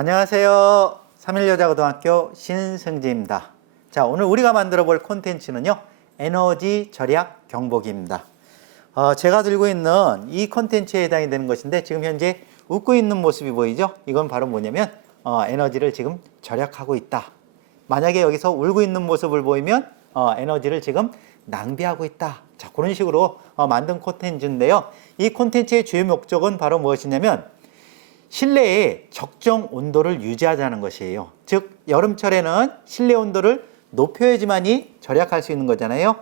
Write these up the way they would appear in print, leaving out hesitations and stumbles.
안녕하세요. 3일여자고등학교 신승지입니다. 자, 오늘 우리가 만들어 볼 콘텐츠는요, 에너지 절약 경보기입니다. 제가 들고 있는 이 콘텐츠에 해당이 되는 것인데, 지금 현재 웃고 있는 모습이 보이죠? 이건 바로 뭐냐면, 에너지를 지금 절약하고 있다. 만약에 여기서 울고 있는 모습을 보이면, 에너지를 지금 낭비하고 있다. 자, 그런 식으로 만든 콘텐츠인데요. 이 콘텐츠의 주요 목적은 바로 무엇이냐면, 실내에 적정 온도를 유지하자는 것이에요. 즉 여름철에는 실내 온도를 높여야지만이 절약할 수 있는 거잖아요.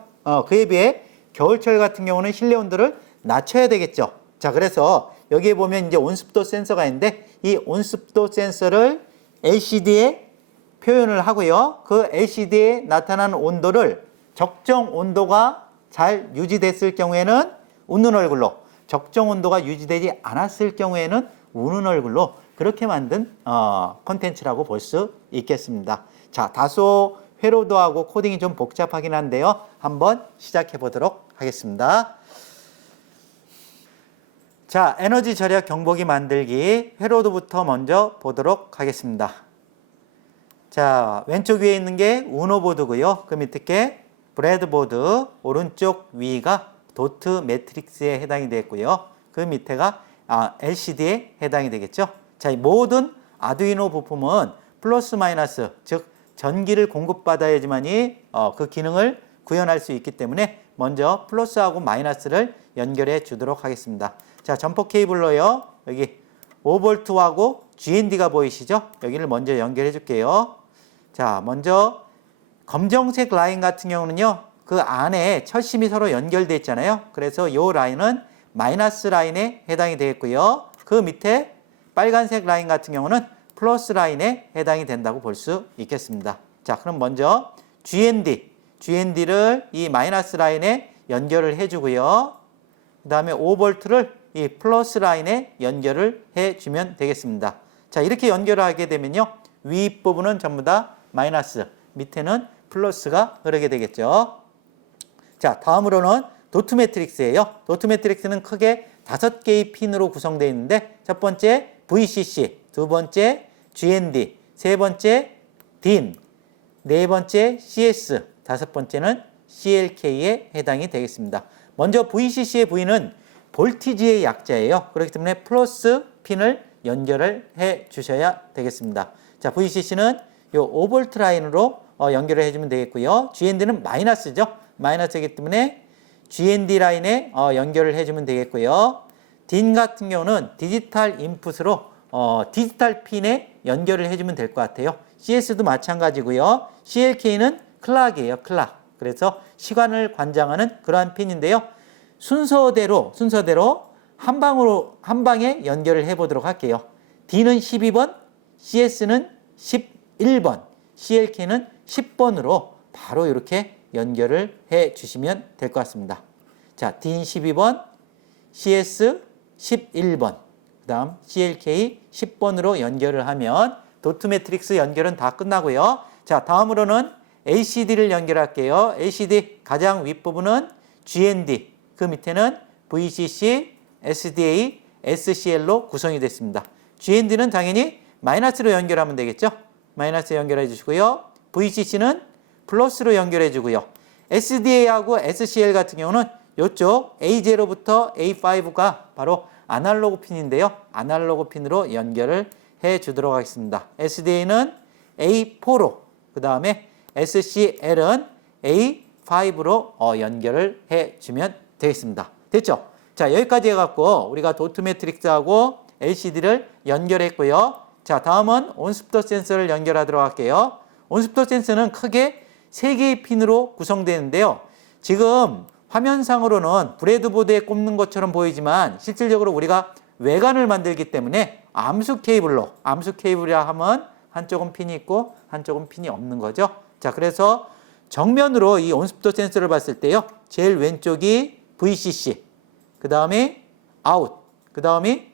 그에 비해 겨울철 같은 경우는 실내 온도를 낮춰야 되겠죠. 자, 그래서 여기에 보면 이제 온습도 센서가 있는데, 이 온습도 센서를 LCD에 표현을 하고요. 그 LCD에 나타난 온도를 적정 온도가 잘 유지됐을 경우에는 웃는 얼굴로, 적정 온도가 유지되지 않았을 경우에는 우는 얼굴로, 그렇게 만든 콘텐츠라고 볼 수 있겠습니다. 자, 다소 회로도하고 코딩이 좀 복잡하긴 한데요. 한번 시작해 보도록 하겠습니다. 자, 에너지 절약 경보기 만들기 회로도부터 먼저 보도록 하겠습니다. 자, 왼쪽 위에 있는 게 우노보드고요. 그 밑에 게 브레드보드, 오른쪽 위가 도트 매트릭스에 해당이 되겠고요. 그 밑에가 LCD에 해당이 되겠죠. 자, 이 모든 아두이노 부품은 플러스 마이너스, 즉 전기를 공급받아야지만이 그 기능을 구현할 수 있기 때문에 먼저 플러스하고 마이너스를 연결해 주도록 하겠습니다. 자, 점포 케이블로요. 여기 5V하고 GND가 보이시죠? 여기를 먼저 연결해 줄게요. 자, 먼저 검정색 라인 같은 경우는요, 그 안에 철심이 서로 연결되어 있잖아요. 그래서 이 라인은 마이너스 라인에 해당이 되겠고요. 그 밑에 빨간색 라인 같은 경우는 플러스 라인에 해당이 된다고 볼 수 있겠습니다. 자, 그럼 먼저 GND를 이 마이너스 라인에 연결을 해주고요. 그 다음에 5V를 이 플러스 라인에 연결을 해주면 되겠습니다. 자, 이렇게 연결을 하게 되면요, 윗부분은 전부 다 마이너스, 밑에는 플러스가 흐르게 되겠죠. 자, 다음으로는 도트 매트릭스예요. 도트 매트릭스는 크게 5개의 핀으로 구성되어 있는데, 첫 번째 VCC, 두 번째 GND, 세 번째 DIN, 네 번째 CS, 다섯 번째는 CLK에 해당이 되겠습니다. 먼저 VCC의 V는 볼티지의 약자예요. 그렇기 때문에 플러스 핀을 연결을 해 주셔야 되겠습니다. 자, VCC는 이 5V 라인으로 연결을 해주면 되겠고요. GND는 마이너스죠. 마이너스이기 때문에 GND 라인에 연결을 해주면 되겠고요. DIN 같은 경우는 디지털 인풋으로 디지털 핀에 연결을 해주면 될 것 같아요. CS도 마찬가지고요. CLK는 클락이에요. 클락. 그래서 시간을 관장하는 그러한 핀인데요. 순서대로 한 방에 연결을 해보도록 할게요. D는 12번, CS는 11번, CLK는 10번으로 바로 이렇게 연결을 해 주시면 될 것 같습니다. 자, DIN 12번, CS 11번, 그 다음 CLK 10번으로 연결을 하면 도트 매트릭스 연결은 다 끝나고요. 자, 다음으로는 LCD를 연결할게요. LCD 가장 윗부분은 GND, 그 밑에는 VCC, SDA, SCL로 구성이 됐습니다. GND는 당연히 마이너스로 연결하면 되겠죠. 마이너스 연결해 주시고요. VCC는 플러스로 연결해 주고요. SDA하고 SCL 같은 경우는 이쪽 A0부터 A5가 바로 아날로그 핀인데요. 아날로그 핀으로 연결을 해 주도록 하겠습니다. SDA는 A4로, 그 다음에 SCL은 A5로 연결을 해 주면 되겠습니다. 됐죠? 자, 여기까지 해갖고 우리가 도트 매트릭스하고 LCD를 연결했고요. 자, 다음은 온습도 센서를 연결하도록 할게요. 온습도 센서는 크게 3개의 핀으로 구성되는데요. 지금 화면상으로는 브레드보드에 꼽는 것처럼 보이지만 실질적으로 우리가 외관을 만들기 때문에 암수 케이블이라 하면 한쪽은 핀이 있고 한쪽은 핀이 없는 거죠. 자, 그래서 정면으로 이 온습도 센서를 봤을 때요, 제일 왼쪽이 VCC, 그 다음에 아웃, 그 다음에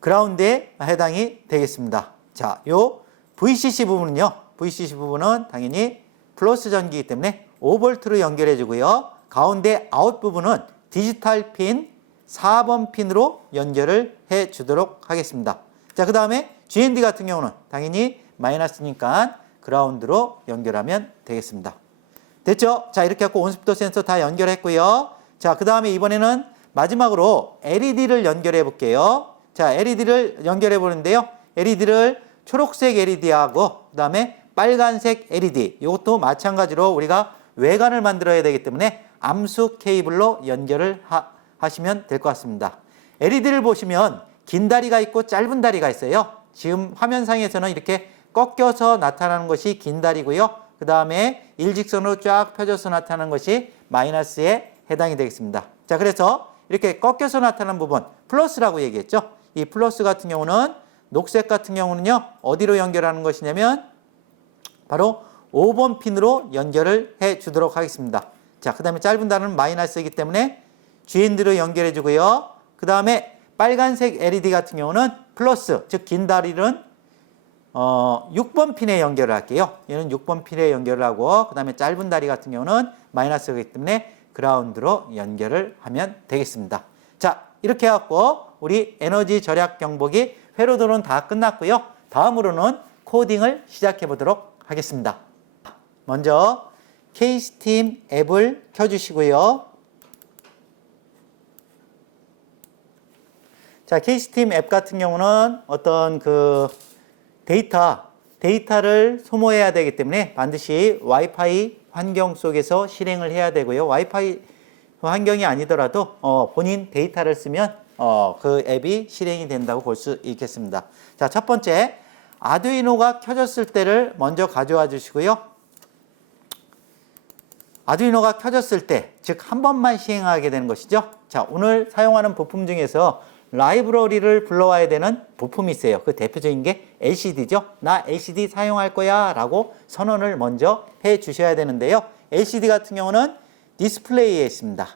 그라운드에 해당이 되겠습니다. 자, 요 VCC 부분은 당연히 플러스 전기이기 때문에 5V로 연결해 주고요. 가운데 아웃 부분은 디지털 핀 4번 핀으로 연결을 해 주도록 하겠습니다. 자, 그 다음에 GND 같은 경우는 당연히 마이너스니까 그라운드로 연결하면 되겠습니다. 됐죠? 자, 이렇게 해서 온습도 센서 다 연결했고요. 자, 그 다음에 이번에는 마지막으로 LED를 연결해 볼게요. 자, LED를 연결해 보는데요. LED를 초록색 LED하고 그 다음에 빨간색 LED, 이것도 마찬가지로 우리가 외관을 만들어야 되기 때문에 암수 케이블로 연결을 하시면 될 것 같습니다. LED를 보시면 긴 다리가 있고 짧은 다리가 있어요. 지금 화면상에서는 이렇게 꺾여서 나타나는 것이 긴 다리고요. 그 다음에 일직선으로 쫙 펴져서 나타나는 것이 마이너스에 해당이 되겠습니다. 자, 그래서 이렇게 꺾여서 나타나는 부분 플러스라고 얘기했죠. 이 플러스 같은 경우는 녹색 같은 경우는요, 어디로 연결하는 것이냐면 바로 5번 핀으로 연결을 해 주도록 하겠습니다. 자, 그 다음에 짧은 단은 마이너스이기 때문에 GND로 연결해 주고요. 그 다음에 빨간색 LED 같은 경우는 플러스, 즉 긴 다리는 6번 핀에 연결을 할게요. 얘는 6번 핀에 연결을 하고 그 다음에 짧은 다리 같은 경우는 마이너스이기 때문에 그라운드로 연결을 하면 되겠습니다. 자, 이렇게 해갖고 우리 에너지 절약 경보기 회로도는 다 끝났고요. 다음으로는 코딩을 시작해 보도록 하겠습니다. 먼저 K스팀 앱을 켜주시고요. 자, K스팀 앱 같은 경우는 어떤 그 데이터를 소모해야 되기 때문에 반드시 와이파이 환경 속에서 실행을 해야 되고요. 와이파이 환경이 아니더라도 본인 데이터를 쓰면 그 앱이 실행이 된다고 볼 수 있겠습니다. 자, 첫 번째 아두이노가 켜졌을 때를 먼저 가져와 주시고요. 아두이노가 켜졌을 때, 즉 한 번만 시행하게 되는 것이죠. 자, 오늘 사용하는 부품 중에서 라이브러리를 불러와야 되는 부품이 있어요. 그 대표적인 게 LCD죠. 나 LCD 사용할 거야 라고 선언을 먼저 해 주셔야 되는데요. LCD 같은 경우는 디스플레이에 있습니다.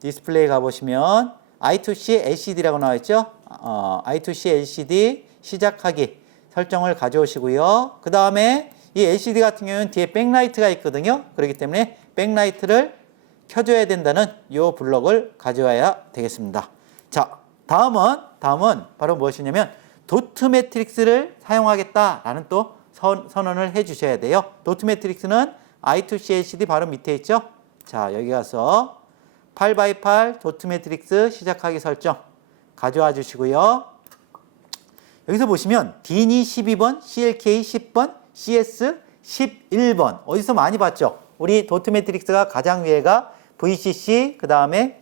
디스플레이 가보시면 I2C LCD라고 나와 있죠. I2C LCD 시작하기 설정을 가져오시고요. 그 다음에 이 LCD 같은 경우는 뒤에 백라이트가 있거든요. 그렇기 때문에 백라이트를 켜줘야 된다는 이 블럭을 가져와야 되겠습니다. 자, 다음은 바로 무엇이냐면 도트 매트릭스를 사용하겠다라는 또 선언을 해 주셔야 돼요. 도트 매트릭스는 I2C LCD 바로 밑에 있죠. 자, 여기 가서 8x8 도트 매트릭스 시작하기 설정 가져와 주시고요. 여기서 보시면 DNI 12번, CLK 10번, CS 11번 어디서 많이 봤죠? 우리 도트 매트릭스가 가장 위에가 VCC, 그 다음에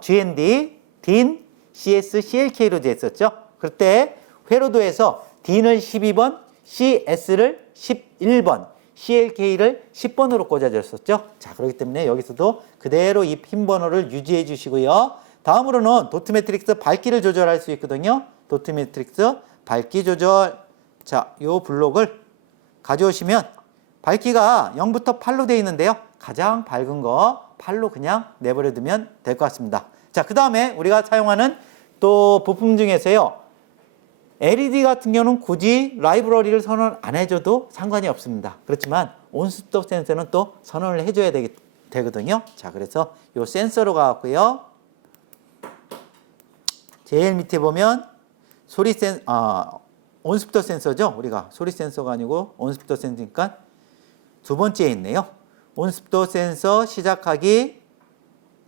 GND, DIN, CS, CLK로 되어 있었죠. 그때 회로도에서 DIN을 12번, CS를 11번, CLK를 10번으로 꽂아줬었죠. 자, 그렇기 때문에 여기서도 그대로 이 핀 번호를 유지해 주시고요. 다음으로는 도트 매트릭스 밝기를 조절할 수 있거든요. 도트 매트릭스 밝기 조절. 자, 요 블록을 가져오시면 밝기가 0부터 8로 되어 있는데요. 가장 밝은 거 8로 그냥 내버려 두면 될 것 같습니다. 자, 그 다음에 우리가 사용하는 또 부품 중에서요. LED 같은 경우는 굳이 라이브러리를 선언 안 해줘도 상관이 없습니다. 그렇지만 온습도 센서는 또 선언을 해줘야 되거든요. 자, 그래서 이 센서로 가고요. 제일 밑에 보면 온습도 센서죠. 우리가 소리 센서가 아니고 온습도 센서니까 두 번째에 있네요. 온습도 센서 시작하기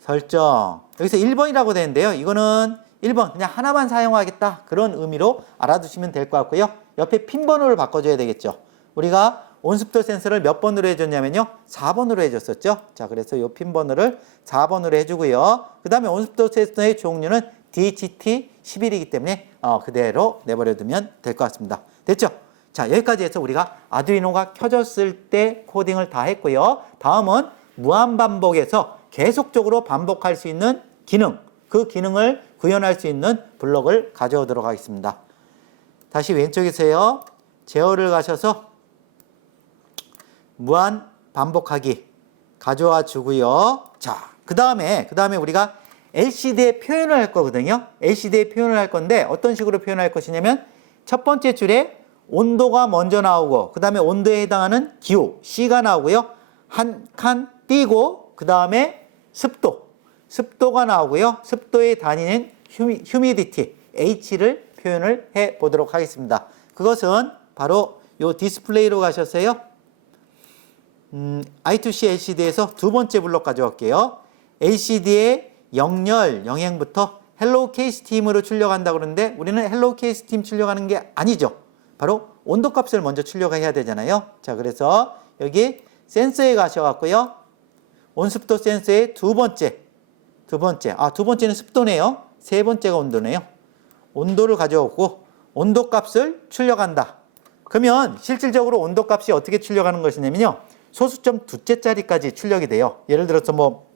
설정. 여기서 1번이라고 되는데요. 이거는 1번 그냥 하나만 사용하겠다 그런 의미로 알아두시면 될 것 같고요. 옆에 핀 번호를 바꿔줘야 되겠죠. 우리가 온습도 센서를 몇 번으로 해줬냐면요. 4번으로 해줬었죠. 자, 그래서 이 핀 번호를 4번으로 해주고요. 그 다음에 온습도 센서의 종류는 DHT11이기 때문에 그대로 내버려두면 될 것 같습니다. 됐죠? 자, 여기까지 해서 우리가 아두이노가 켜졌을 때 코딩을 다 했고요. 다음은 무한반복해서 계속적으로 반복할 수 있는 기능, 그 기능을 구현할 수 있는 블록을 가져오도록 하겠습니다. 다시 왼쪽에서요. 제어를 가셔서 무한 반복하기 가져와 주고요. 자, 그 다음에 우리가 LCD에 표현을 할 거거든요. LCD에 표현을 할 건데 어떤 식으로 표현할 것이냐면 첫 번째 줄에 온도가 먼저 나오고 그 다음에 온도에 해당하는 기호 C가 나오고요. 한 칸 띄고 그 다음에 습도가 나오고요. 습도의 단위는 휴미디티 H를 표현을 해 보도록 하겠습니다. 그것은 바로 요 디스플레이로 가셨어요. I2C LCD에서 두 번째 블록 가져올게요. LCD의 영열, 영행부터 헬로우 케이스팀으로 출력한다고 그러는데 우리는 헬로우 케이스팀 출력하는 게 아니죠. 바로 온도값을 먼저 출력해야 되잖아요. 자, 그래서 여기 센서에 가셔갖고요. 온습도 센서의 두 번째는 습도네요. 세 번째가 온도네요. 온도를 가져오고 온도값을 출력한다. 그러면 실질적으로 온도값이 어떻게 출력하는 것이냐면요. 소수점 두째 자리까지 출력이 돼요. 예를 들어서 뭐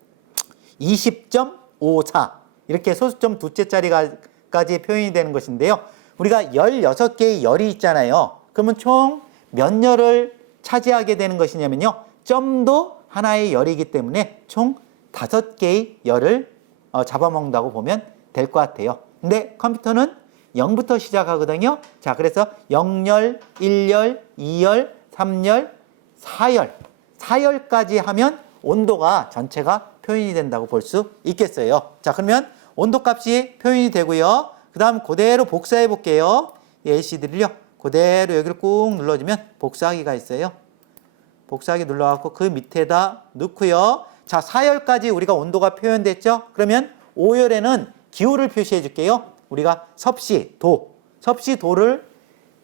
20.54 이렇게 소수점 두째 자리까지 표현이 되는 것인데요. 우리가 16개의 열이 있잖아요. 그러면 총 몇 열을 차지하게 되는 것이냐면요. 점도 하나의 열이기 때문에 총 5개의 열을 잡아먹는다고 보면 될 것 같아요. 근데 컴퓨터는 0부터 시작하거든요. 자, 그래서 0열, 1열, 2열, 3열, 4열. 4열까지 하면 온도가 전체가 표현이 된다고 볼 수 있겠어요. 자, 그러면 온도값이 표현이 되고요. 그 다음 그대로 복사해 볼게요. 이 LCD를요. 그대로 여기를 꾹 눌러주면 복사하기가 있어요. 복사하기 눌러갖고 그 밑에다 넣고요. 자, 4열까지 우리가 온도가 표현됐죠? 그러면 5열에는 기호를 표시해 줄게요. 우리가 섭씨도를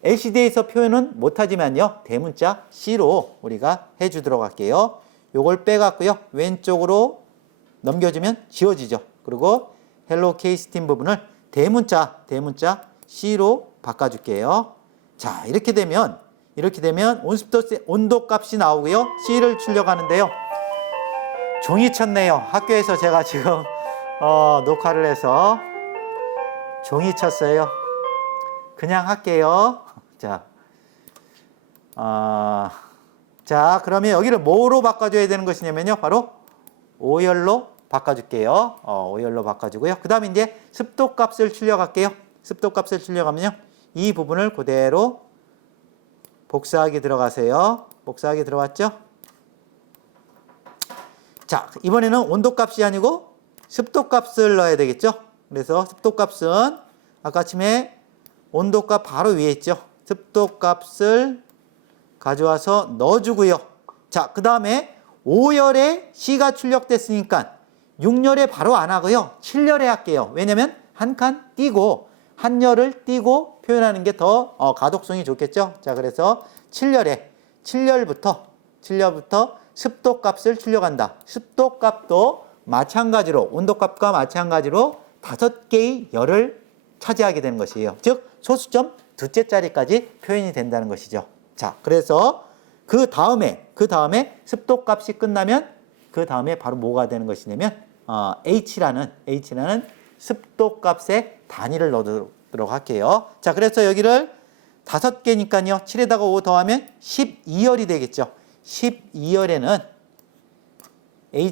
LCD에서 표현은 못하지만요. 대문자 C로 우리가 해주도록 할게요. 요걸 빼갖고요. 왼쪽으로 넘겨주면 지워지죠. 그리고 헬로 케이스팀 부분을 대문자 C로 바꿔줄게요. 자, 이렇게 되면 온도 값이 나오고요. C를 출력하는데요. 종이 쳤네요. 학교에서 제가 지금 녹화를 해서 종이 쳤어요. 그냥 할게요. 자, 그러면 여기를 뭐로 바꿔줘야 되는 것이냐면요. 바로 5열로 바꿔줄게요. 5열로 바꿔주고요. 그 다음에 이제 습도 값을 출력할게요. 습도 값을 출력하면요. 이 부분을 그대로 복사하기 들어가세요. 복사하기 들어갔죠? 자, 이번에는 온도 값이 아니고 습도 값을 넣어야 되겠죠? 그래서 습도 값은 아까 아침에 온도값 바로 위에 있죠? 습도 값을 가져와서 넣어주고요. 자, 그 다음에 5열에 C가 출력됐으니까 6열에 바로 안 하고요. 7열에 할게요. 왜냐면 한 칸 띄고 한 열을 띄고 표현하는 게 더 가독성이 좋겠죠. 자, 그래서 7열부터 습도 값을 출력한다. 습도 값도 마찬가지로 온도값과 마찬가지로 5개의 열을 차지하게 되는 것이에요. 즉 소수점 두째 자리까지 표현이 된다는 것이죠. 자, 그래서 그 다음에 습도 값이 끝나면 그 다음에 바로 뭐가 되는 것이냐면 H라는 습도 값의 단위를 넣도록 할게요. 자, 그래서 여기를 5개니까요. 7에다가 5 더하면 12열이 되겠죠. 12열에는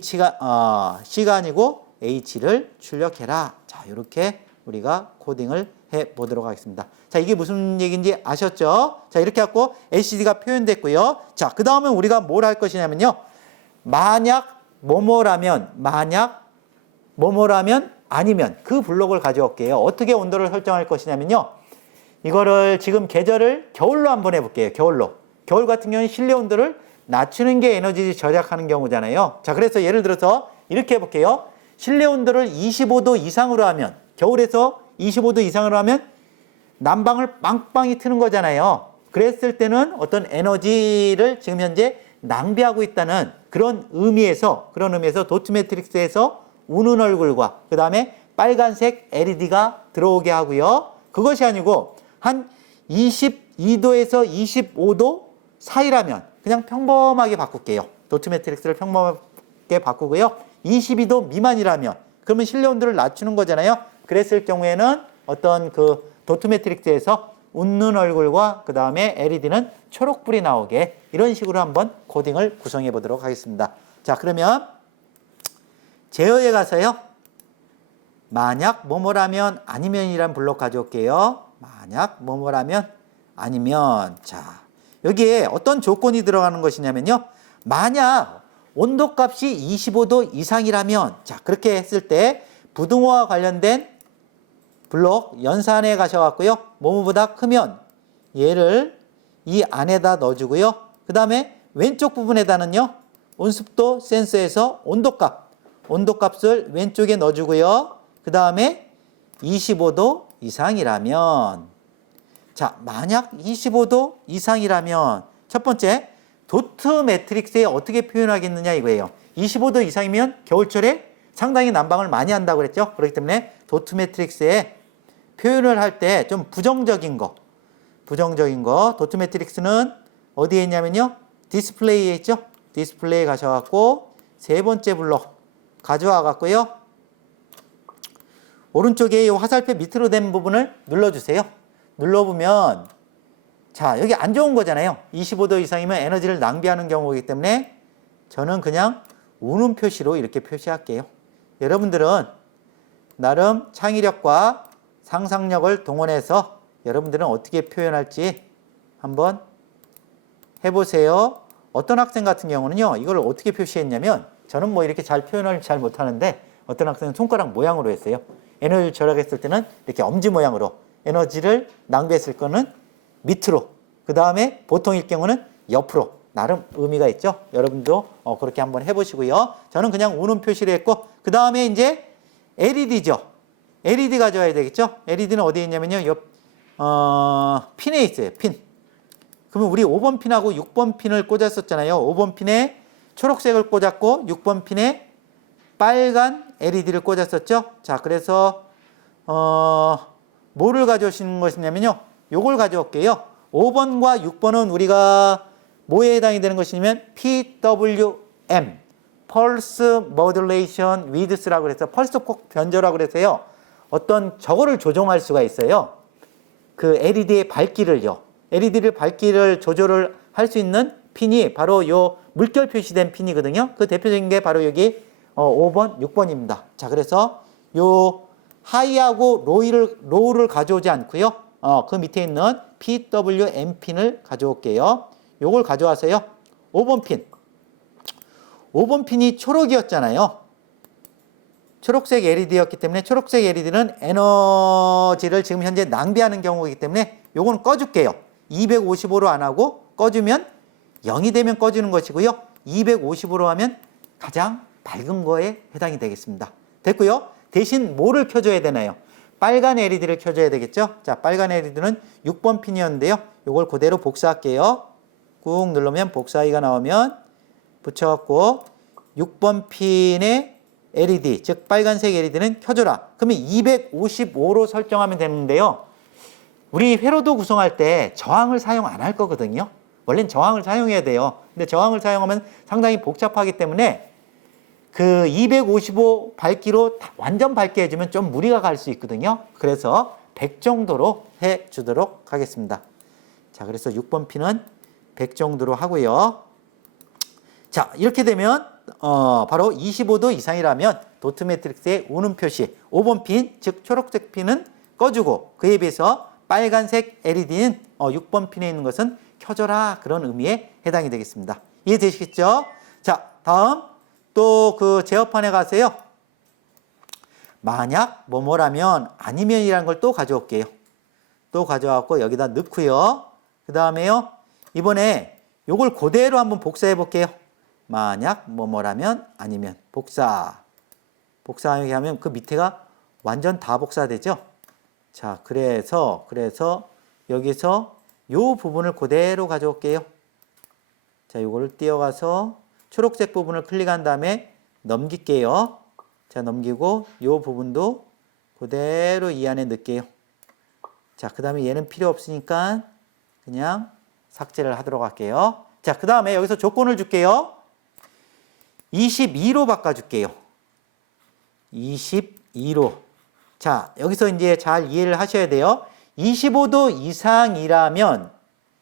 C가 아니고 H를 출력해라. 자, 이렇게 우리가 코딩을 해 보도록 하겠습니다. 자, 이게 무슨 얘기인지 아셨죠? 자, 이렇게 갖고 LCD가 표현됐고요. 자, 그 다음은 우리가 뭘 할 것이냐면요. 만약 뭐뭐라면 아니면 그 블록을 가져올게요. 어떻게 온도를 설정할 것이냐면요. 이거를 지금 계절을 겨울로 한번 해볼게요. 겨울 같은 경우는 실내 온도를 낮추는 게 에너지 절약하는 경우잖아요. 자, 그래서 예를 들어서 이렇게 해볼게요. 실내 온도를 25도 이상으로 하면, 겨울에서 25도 이상으로 하면 난방을 빵빵히 트는 거잖아요. 그랬을 때는 어떤 에너지를 지금 현재 낭비하고 있다는 그런 의미에서 도트 매트릭스에서 우는 얼굴과 그 다음에 빨간색 LED가 들어오게 하고요. 그것이 아니고 한 22도에서 25도 사이라면 그냥 평범하게 바꿀게요. 도트 매트릭스를 평범하게 바꾸고요. 22도 미만이라면 그러면 실내 온도를 낮추는 거잖아요. 그랬을 경우에는 어떤 그 도트 매트릭스에서 웃는 얼굴과 그 다음에 LED는 초록불이 나오게 이런 식으로 한번 코딩을 구성해 보도록 하겠습니다. 자, 그러면 제어에 가서요. 만약 뭐뭐라면 아니면이란 블록 가져올게요. 만약 뭐뭐라면 아니면, 자, 여기에 어떤 조건이 들어가는 것이냐면요. 만약 온도값이 25도 이상이라면, 자, 그렇게 했을 때 부등호와 관련된 블록 연산에 가셔갖고요. 뭐뭐보다 크면 얘를 이 안에다 넣어주고요. 그 다음에 왼쪽 부분에다는요. 온습도 센서에서 온도값을 왼쪽에 넣어주고요. 그 다음에 25도 이상이라면, 자, 만약 25도 이상이라면 첫 번째 도트 매트릭스에 어떻게 표현하겠느냐 이거예요. 25도 이상이면 겨울철에 상당히 난방을 많이 한다고 그랬죠. 그렇기 때문에 도트 매트릭스에 표현을 할 때 좀 부정적인 거 도트 매트릭스는 어디에 있냐면요. 디스플레이에 있죠. 디스플레이에 가셔갖고 세 번째 블록 가져와 갖고요. 오른쪽에 이 화살표 밑으로 된 부분을 눌러주세요. 눌러보면 자, 여기 안 좋은 거잖아요. 25도 이상이면 에너지를 낭비하는 경우이기 때문에 저는 그냥 우는 표시로 이렇게 표시할게요. 여러분들은 나름 창의력과 상상력을 동원해서 여러분들은 어떻게 표현할지 한번 해보세요. 어떤 학생 같은 경우는요, 이걸 어떻게 표시했냐면, 저는 뭐 이렇게 잘 표현을 잘 못하는데, 어떤 학생은 손가락 모양으로 했어요. 에너지를 절약했을 때는 이렇게 엄지 모양으로, 에너지를 낭비했을 거는 밑으로, 그 다음에 보통일 경우는 옆으로, 나름 의미가 있죠. 여러분도 그렇게 한번 해보시고요. 저는 그냥 우는 표시를 했고, 그 다음에 이제 LED죠. LED 가져와야 되겠죠. LED는 어디에 있냐면요, 핀에 있어요. 핀. 그러면 우리 5번 핀하고 6번 핀을 꽂았었잖아요. 5번 핀에 초록색을 꽂았고 6번 핀에 빨간 LED를 꽂았었죠. 자, 그래서 뭐를 가져오시는 것이냐면요. 요걸 가져올게요. 5번과 6번은 우리가 뭐에 해당이 되는 것이냐면 PWM, Pulse Modulation Width라고 그래서 펄스폭 변조라고 그래서요. 어떤 저거를 조정할 수가 있어요. 그 LED의 밝기를요. LED를 밝기를 조절을 할 수 있는 핀이 바로 요 물결 표시된 핀이거든요. 그 대표적인 게 바로 여기 5번, 6번입니다. 자, 그래서 요 하이하고 로우를 가져오지 않고요. 그 밑에 있는 PWM 핀을 가져올게요. 요걸 가져와서요. 5번 핀. 5번 핀이 초록이었잖아요. 초록색 LED였기 때문에 초록색 LED는 에너지를 지금 현재 낭비하는 경우이기 때문에 요거는 꺼줄게요. 255로 안 하고 꺼주면 0이 되면 꺼주는 것이고요. 255로 하면 가장 밝은 거에 해당이 되겠습니다. 됐고요. 대신 뭐를 켜줘야 되나요? 빨간 LED를 켜줘야 되겠죠? 자, 빨간 LED는 6번 핀이었는데요. 요걸 그대로 복사할게요. 꾹 누르면 복사기가 나오면 붙여갖고 6번 핀에 LED, 즉 빨간색 LED는 켜줘라. 그러면 255로 설정하면 되는데요. 우리 회로도 구성할 때 저항을 사용 안 할 거거든요. 원래는 저항을 사용해야 돼요. 근데 저항을 사용하면 상당히 복잡하기 때문에 그 255 밝기로 완전 밝게 해주면 좀 무리가 갈 수 있거든요. 그래서 100 정도로 해주도록 하겠습니다. 자, 그래서 6번 핀은 100 정도로 하고요. 자, 이렇게 되면 바로 25도 이상이라면 도트 매트릭스의 우는 표시 5번 핀, 즉 초록색 핀은 꺼주고 그에 비해서 빨간색 LED는 6번 핀에 있는 것은 켜줘라, 그런 의미에 해당이 되겠습니다. 이해되시겠죠? 자, 다음 또 그 제어판에 가세요. 만약 뭐뭐라면 아니면이라는 걸 또 가져올게요. 또 가져와서 여기다 넣고요. 그 다음에요. 이번에 요걸 그대로 한번 복사해 볼게요. 만약 뭐뭐라면 아니면 복사하게 하면 그 밑에가 완전 다 복사되죠. 자, 그래서 여기서 요 부분을 그대로 가져올게요. 자, 요거를 띄어가서 초록색 부분을 클릭한 다음에 넘길게요. 자, 넘기고 요 부분도 그대로 이 안에 넣을게요. 자, 그 다음에 얘는 필요 없으니까 그냥 삭제를 하도록 할게요. 자, 그 다음에 여기서 조건을 줄게요. 22로 바꿔줄게요. 22로. 자, 여기서 이제 잘 이해를 하셔야 돼요. 25도 이상이라면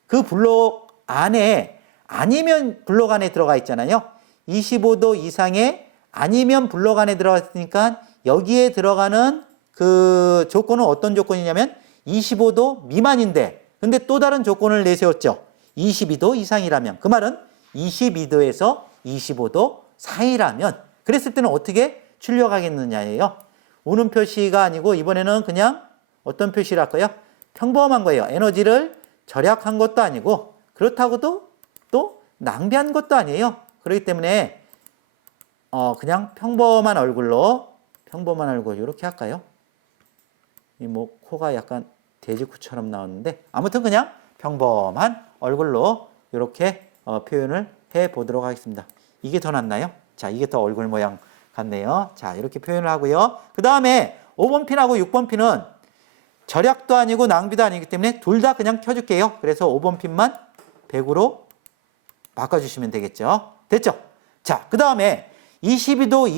그 블록 안에 아니면 블록 안에 들어가 있잖아요. 25도 이상의 아니면 블록 안에 들어갔으니까 여기에 들어가는 그 조건은 어떤 조건이냐면 25도 미만인데, 근데 또 다른 조건을 내세웠죠. 22도 이상이라면. 그 말은 22도에서 25도 사이라면, 그랬을 때는 어떻게 출력하겠느냐예요. 우는 표시가 아니고 이번에는 그냥 어떤 표시를 할까요? 평범한 거예요. 에너지를 절약한 것도 아니고 그렇다고도 또 낭비한 것도 아니에요. 그렇기 때문에 그냥 평범한 얼굴로 평범한 얼굴 이렇게 할까요? 이 뭐 코가 약간 돼지코처럼 나왔는데 아무튼 그냥 평범한 얼굴로 이렇게 표현을 해 보도록 하겠습니다. 이게 더 낫나요? 자, 이게 더 얼굴 모양 같네요. 자, 이렇게 표현을 하고요. 그 다음에 5번 핀하고 6번 핀은 절약도 아니고 낭비도 아니기 때문에 둘 다 그냥 켜줄게요. 그래서 5번 핀만 100으로 바꿔주시면 되겠죠. 됐죠? 자, 그 다음에 22도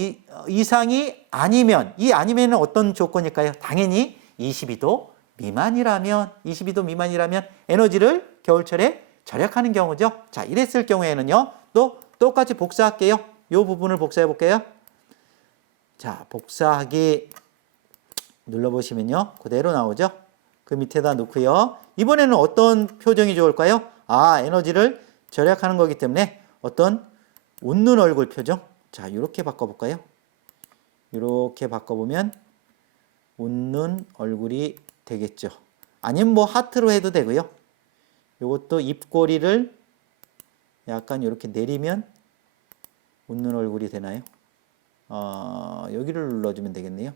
이상이 아니면, 이 아니면은 어떤 조건일까요? 당연히 22도 미만이라면 에너지를 겨울철에 절약하는 경우죠. 자, 이랬을 경우에는요, 또 똑같이 복사할게요. 이 부분을 복사해 볼게요. 자, 복사하기 눌러보시면요, 그대로 나오죠. 그 밑에다 놓고요. 이번에는 어떤 표정이 좋을까요? 에너지를 절약하는 거기 때문에 어떤 웃는 얼굴 표정. 자, 이렇게 바꿔볼까요? 이렇게 바꿔보면 웃는 얼굴이 되겠죠. 아니면 뭐 하트로 해도 되고요. 이것도 입꼬리를 약간 이렇게 내리면 웃는 얼굴이 되나요? 여기를 눌러주면 되겠네요.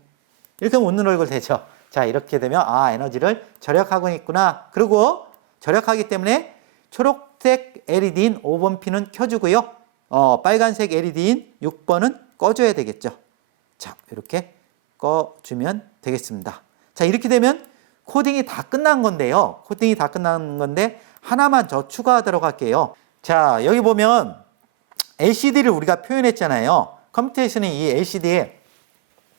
이렇게 하면 웃는 얼굴 되죠. 자, 이렇게 되면 에너지를 절약하고 있구나. 그리고 절약하기 때문에 초록색 LED인 5번 핀은 켜주고요. 빨간색 LED인 6번은 꺼줘야 되겠죠. 자, 이렇게 꺼주면 되겠습니다. 자, 이렇게 되면 코딩이 다 끝난 건데요. 코딩이 다 끝난 건데 하나만 더 추가하도록 할게요. 자, 여기 보면 LCD를 우리가 표현했잖아요. 컴퓨테이션은 이 LCD에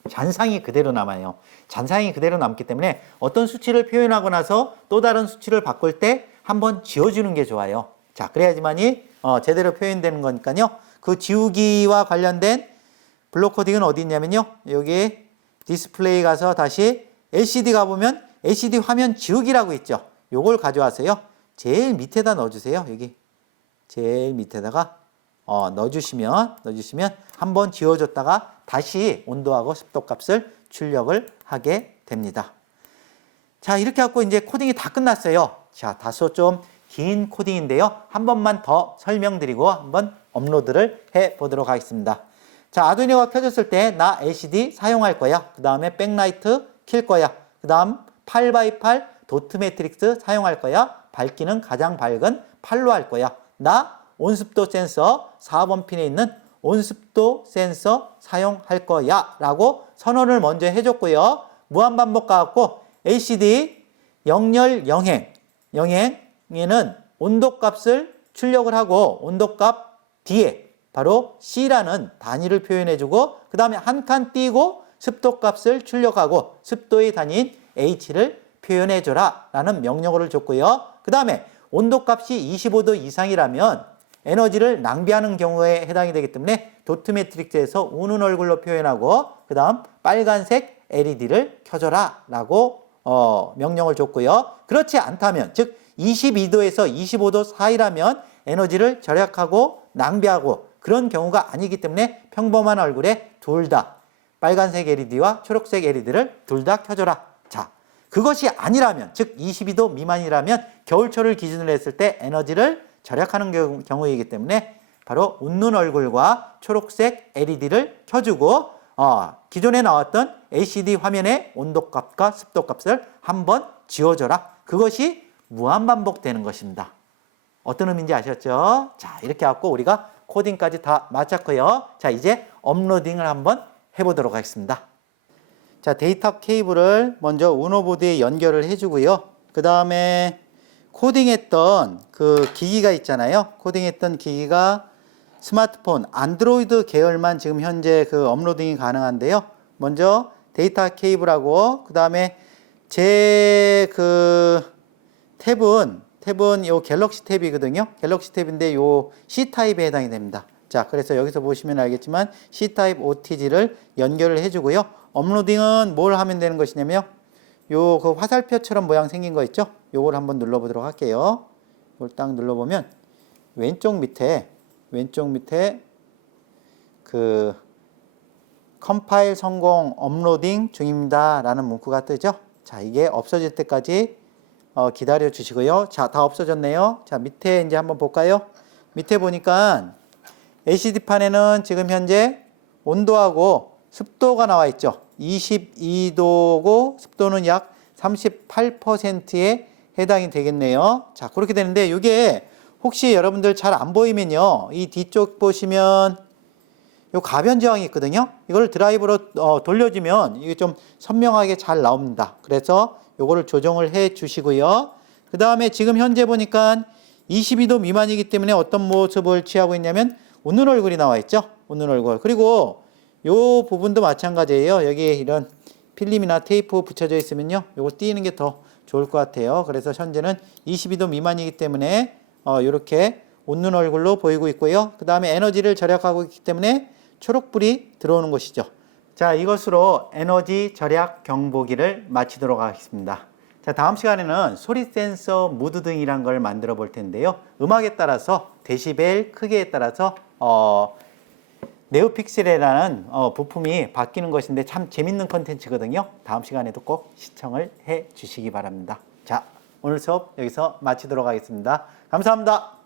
잔상이 그대로 남아요. 잔상이 그대로 남기 때문에 어떤 수치를 표현하고 나서 또 다른 수치를 바꿀 때 한번 지워주는 게 좋아요. 자, 그래야지만이 제대로 표현되는 거니까요. 그 지우기와 관련된 블록 코딩은 어디 있냐면요. 여기 디스플레이 가서 다시 LCD 가보면 LCD 화면 지우기라고 있죠. 요걸 가져와서요. 제일 밑에다 넣어주세요. 여기 제일 밑에다가 넣어주시면 한번 지워줬다가 다시 온도하고 습도 값을 출력을 하게 됩니다. 자, 이렇게 갖고 이제 코딩이 다 끝났어요. 자, 다소 좀 긴 코딩인데요. 한 번만 더 설명드리고 한번 업로드를 해 보도록 하겠습니다. 자, 아두이노가 켜졌을 때 나 LCD 사용할 거야. 그 다음에 백라이트 킬 거야. 그 다음 8x8 도트 매트릭스 사용할 거야. 밝기는 가장 밝은 8로 할 거야. 나 온습도 센서 4번 핀에 있는 온습도 센서 사용할 거야 라고 선언을 먼저 해줬고요. 무한반복 가갖고 LCD 영열 영행에는 온도값을 출력을 하고 온도값 뒤에 바로 C라는 단위를 표현해주고 그 다음에 한 칸 띄고 습도값을 출력하고 습도의 단위인 H를 표현해줘라 라는 명령어를 줬고요. 그 다음에 온도값이 25도 이상이라면 에너지를 낭비하는 경우에 해당이 되기 때문에 도트 매트릭스에서 우는 얼굴로 표현하고 그 다음 빨간색 LED를 켜줘라 라고 명령을 줬고요. 그렇지 않다면 즉 22도에서 25도 사이라면 에너지를 절약하고 낭비하고 그런 경우가 아니기 때문에 평범한 얼굴에 둘 다 빨간색 LED와 초록색 LED를 둘 다 켜줘라. 자, 그것이 아니라면 즉 22도 미만이라면 겨울철을 기준으로 했을 때 에너지를 절약하는 경우이기 때문에 바로 웃는 얼굴과 초록색 LED를 켜주고 기존에 나왔던 LCD 화면의 온도값과 습도값을 한번 지워줘라. 그것이 무한반복되는 것입니다. 어떤 의미인지 아셨죠? 자, 이렇게 해갖고 우리가 코딩까지 다 마쳤고요. 자, 이제 업로딩을 한번 해보도록 하겠습니다. 자, 데이터 케이블을 먼저 우노보드에 연결을 해주고요. 그 다음에 코딩했던 그 기기가 있잖아요. 코딩했던 기기가 스마트폰, 안드로이드 계열만 지금 현재 그 업로딩이 가능한데요. 먼저 데이터 케이블하고 그 다음에 제 그 탭은 요 갤럭시 탭이거든요. 갤럭시 탭인데 요 C타입에 해당이 됩니다. 자, 그래서 여기서 보시면 알겠지만 C타입 OTG를 연결을 해주고요. 업로딩은 뭘 하면 되는 것이냐면 요 그 화살표처럼 모양 생긴 거 있죠? 요걸 한번 눌러보도록 할게요. 이걸 딱 눌러보면 왼쪽 밑에 그 컴파일 성공 업로딩 중입니다 라는 문구가 뜨죠? 자, 이게 없어질 때까지 기다려 주시고요. 자, 다 없어졌네요. 자, 밑에 이제 한번 볼까요? 밑에 보니까 LCD판에는 지금 현재 온도하고 습도가 나와 있죠. 22도고 습도는 약 38%에 해당이 되겠네요. 자, 그렇게 되는데 이게 혹시 여러분들 잘 안 보이면요. 이 뒤쪽 보시면 요 가변 저항이 있거든요. 이걸 드라이브로 돌려주면 이게 좀 선명하게 잘 나옵니다. 그래서 요거를 조정을 해 주시고요. 그 다음에 지금 현재 보니까 22도 미만이기 때문에 어떤 모습을 취하고 있냐면 웃는 얼굴이 나와 있죠. 웃는 얼굴. 그리고 요 부분도 마찬가지예요. 여기에 이런 필름이나 테이프 붙여져 있으면요. 요거 띄는 게 더 좋을 것 같아요. 그래서 현재는 22도 미만이기 때문에 이렇게 웃는 얼굴로 보이고 있고요. 그 다음에 에너지를 절약하고 있기 때문에 초록불이 들어오는 것이죠. 자, 이것으로 에너지 절약 경보기를 마치도록 하겠습니다. 자, 다음 시간에는 소리 센서 무드 등이란 걸 만들어 볼 텐데요. 음악에 따라서 데시벨 크기에 따라서 네오픽셀이라는 부품이 바뀌는 것인데 참 재밌는 컨텐츠거든요. 다음 시간에도 꼭 시청을 해 주시기 바랍니다. 자, 오늘 수업 여기서 마치도록 하겠습니다. 감사합니다.